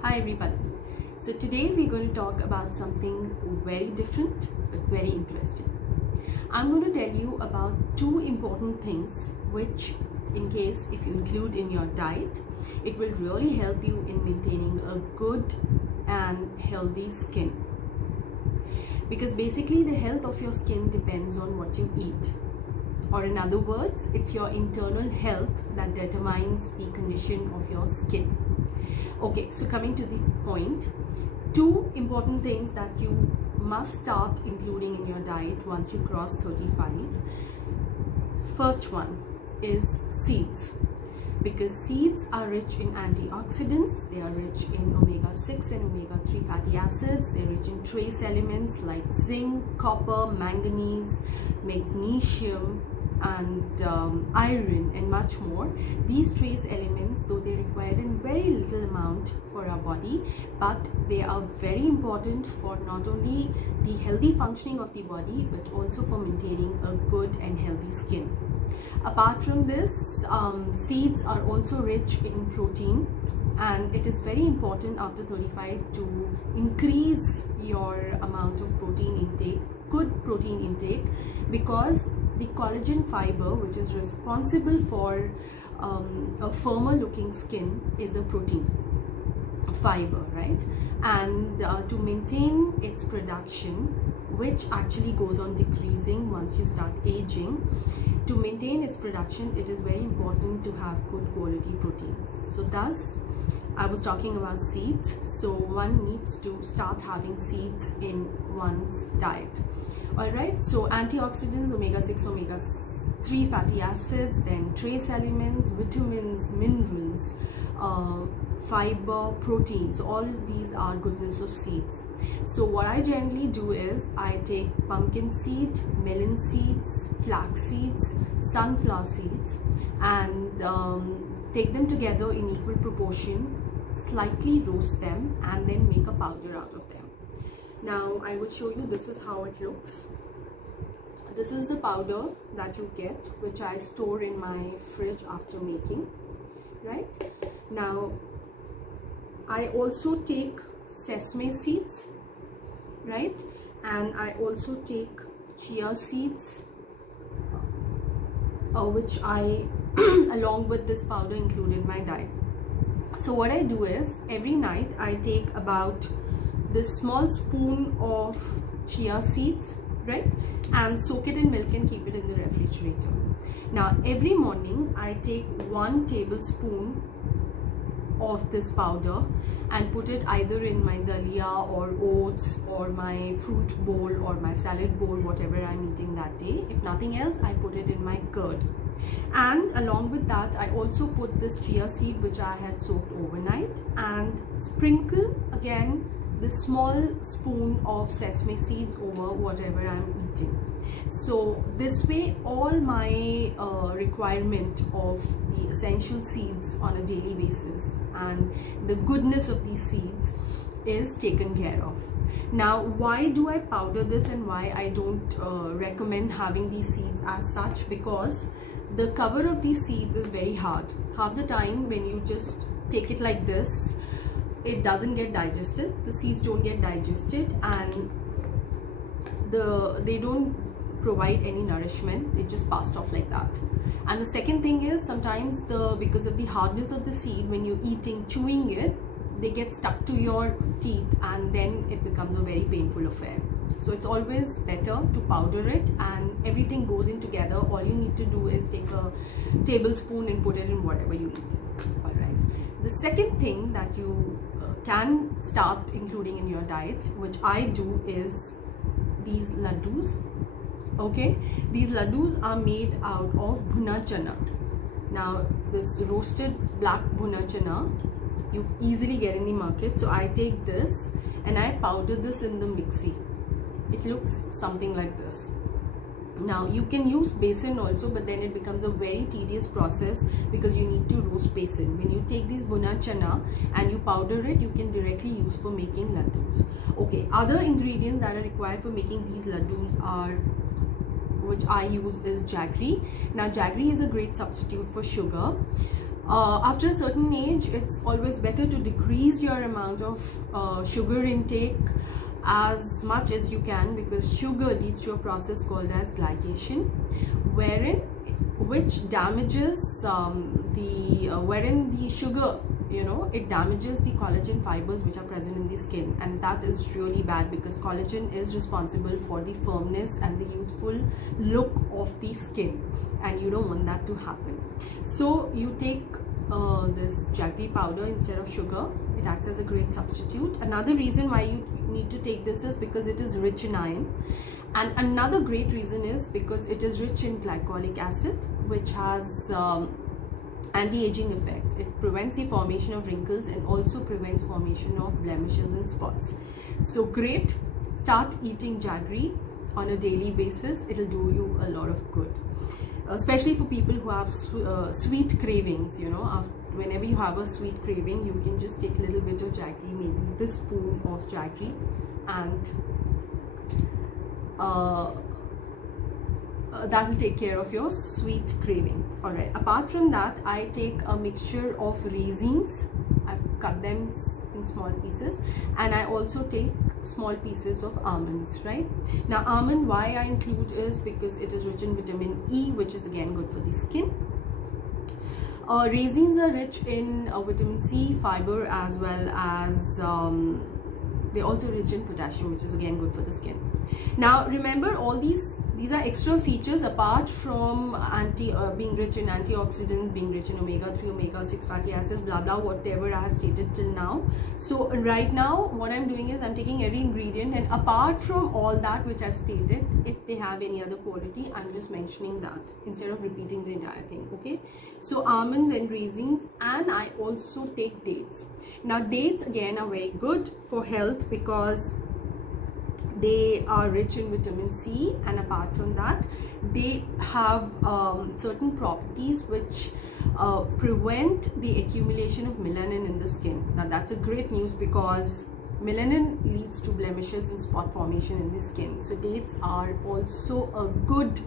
Hi everybody. So today we're going to talk about something very different but very interesting. I'm going to tell you about two important things which, in case if you include in your diet, it will really help you in maintaining a good and healthy skin. Because basically the health of your skin depends on what you eat. Or in other words, it's your internal health that determines the condition of your skin. Okay, so coming to the point, two important things that you must start including in your diet once you cross 35. First one is seeds, because seeds are rich in antioxidants, they are rich in omega-6 and omega-3 fatty acids, they're rich in trace elements like zinc, copper, manganese, magnesium, and iron and much more. These trace elements, though they require in very little amount for our body, but they are very important for not only the healthy functioning of the body but also for maintaining a good and healthy skin. Apart from this, seeds are also rich in protein, and it is very important after 35 to increase your amount of protein intake, good protein intake, because the collagen fiber, which is responsible for a firmer looking skin, is a protein fiber, right? And to maintain its production, which actually goes on decreasing once you start aging, to maintain its production, it is very important to have good quality proteins. So thus, I was talking about seeds, so one needs to start having seeds in one's diet. Alright, so antioxidants, omega-6, omega-3 fatty acids, then trace elements, vitamins, minerals, fiber, proteins, all these are goodness of seeds. So what I generally do is I take pumpkin seed, melon seeds, flax seeds, sunflower seeds, and take them together in equal proportion, slightly roast them, and then make a powder out of them. Now I will show you, this is how it looks. This is the powder that you get, which I store in my fridge after making, right? Now I also take sesame seeds, right? And I also take chia seeds, which I along with this powder include in my diet. So what I do is every night I take about this small spoon of chia seeds, right, and soak it in milk and keep it in the refrigerator. Now every morning I take 1 tablespoon of this powder and put it either in my dalia or oats or my fruit bowl or my salad bowl, whatever I'm eating that day. If nothing else, I put it in my curd. And along with that, I also put this chia seed which I had soaked overnight, and sprinkle again the small spoon of sesame seeds over whatever I'm eating. So this way all my requirement of the essential seeds on a daily basis and the goodness of these seeds is taken care of. Now why do I powder this and why I don't recommend having these seeds as such? Because the cover of these seeds is very hard. Half the time when you just take it like this, it doesn't get digested, the seeds don't get digested, and they don't provide any nourishment, it just passed off like that. And the second thing is, sometimes because of the hardness of the seed, when you're eating, chewing it, they get stuck to your teeth, and then it becomes a very painful affair. So it's always better to powder it, and everything goes in together. All you need to do is take a tablespoon and put it in whatever you eat. Alright, the second thing that you can start including in your diet, which I do, is these laddus. Okay, these laddus are made out of bhuna chana. Now this roasted black bhuna chana you easily get in the market, so I take this and I powder this in the mixie. It looks something like this. Now you can use besan also, but then it becomes a very tedious process because you need to roast besan. When you take these bhuna chana and you powder it, you can directly use for making laddus. Okay, other ingredients that are required for making these laddus are, which I use, is jaggery. Now jaggery is a great substitute for sugar. After a certain age, it's always better to decrease your amount of sugar intake as much as you can, because sugar leads to a process called as glycation, which damages wherein the sugar, it damages the collagen fibers which are present in the skin, and that is really bad, because collagen is responsible for the firmness and the youthful look of the skin, and you don't want that to happen. So you take this jaggery powder instead of sugar. It acts as a great substitute. Another reason why you need to take this is because it is rich in iron, and another great reason is because it is rich in glycolic acid, which has anti-aging effects. It prevents the formation of wrinkles and also prevents formation of blemishes and spots. So great, start eating jaggery on a daily basis. It'll do you a lot of good, especially for people who have sweet cravings. Whenever you have a sweet craving, you can just take a little bit of jaggery, maybe this spoon of jaggery, and that will take care of your sweet craving. Alright, apart from that, I take a mixture of raisins. I've cut them in small pieces, and I also take small pieces of almonds. Right now, almond, why I include is because it is rich in vitamin E, which is again good for the skin. Raisins are rich in vitamin C, fiber, as well as they're also rich in potassium, which is again good for the skin. Now remember, all these are extra features apart from being rich in antioxidants, being rich in omega-3, omega-6 fatty acids, blah blah, whatever I have stated till now. So right now what I'm doing is I'm taking every ingredient, and apart from all that which I've stated, if they have any other quality, I'm just mentioning that instead of repeating the entire thing. Okay, so almonds and raisins, and I also take dates. Now dates again are very good for health because they are rich in vitamin C, and apart from that, they have certain properties which prevent the accumulation of melanin in the skin. Now that's a great news, because melanin leads to blemishes and spot formation in the skin. So dates are also a good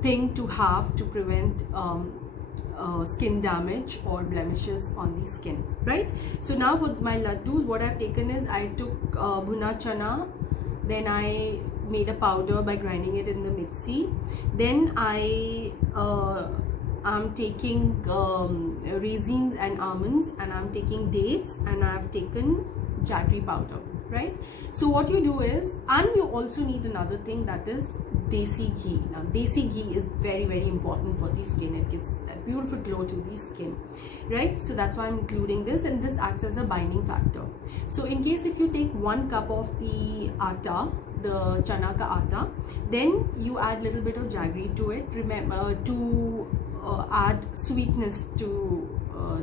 thing to have to prevent skin damage or blemishes on the skin, right? So now for my laddus, what I've taken is I took bhuna chana, then I made a powder by grinding it in the mixie. Then I am taking raisins and almonds, and I'm taking dates, and I've taken jaggery powder, right? So what you do is, and you also need another thing, that is desi ghee. Now desi ghee is very, very important for the skin. It gives that beautiful glow to the skin, right? So that's why I'm including this, and this acts as a binding factor. So in case if you take 1 cup of the atta, the chana ka atta, then you add little bit of jaggery to it. Remember to add sweetness to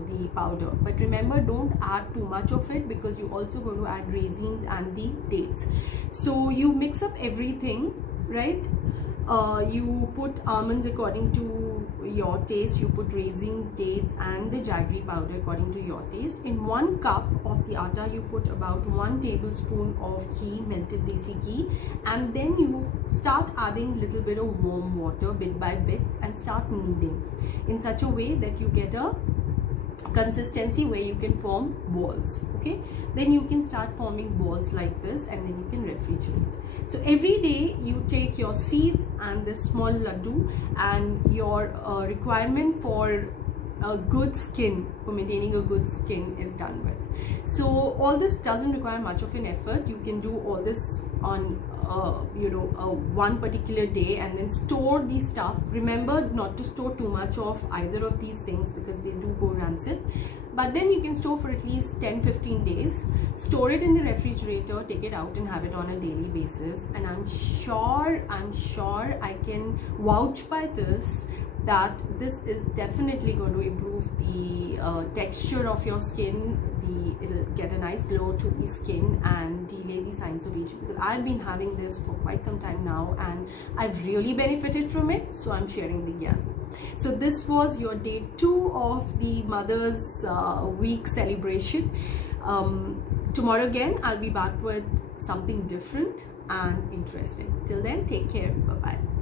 the powder, but remember, don't add too much of it, because you're also going to add raisins and the dates. So you mix up everything, right? You put almonds according to your taste, you put raisins, dates, and the jaggery powder according to your taste. In 1 cup of the atta, you put about 1 tablespoon of ghee, melted desi ghee, and then you start adding little bit of warm water bit by bit, and start kneading in such a way that you get a consistency where you can form balls. Okay, then you can start forming balls like this, and then you can refrigerate. So every day you take your seeds and this small laddu, and your requirement for a good skin, for maintaining a good skin, is done with. So all this doesn't require much of an effort. You can do all this on one particular day, and then store the stuff. Remember not to store too much of either of these things, because they do go rancid, but then you can store for at least 10-15 days. Store it in the refrigerator, take it out and have it on a daily basis, and I'm sure I can vouch by this that this is definitely going to improve the texture of your skin. It'll get a nice glow to the skin and delay the signs of aging, because I've been having this for quite some time now and I've really benefited from it, so I'm sharing the gyan. So this was your day 2 of the Mother's Week celebration. Tomorrow again I'll be back with something different and interesting. Till then, take care. Bye bye.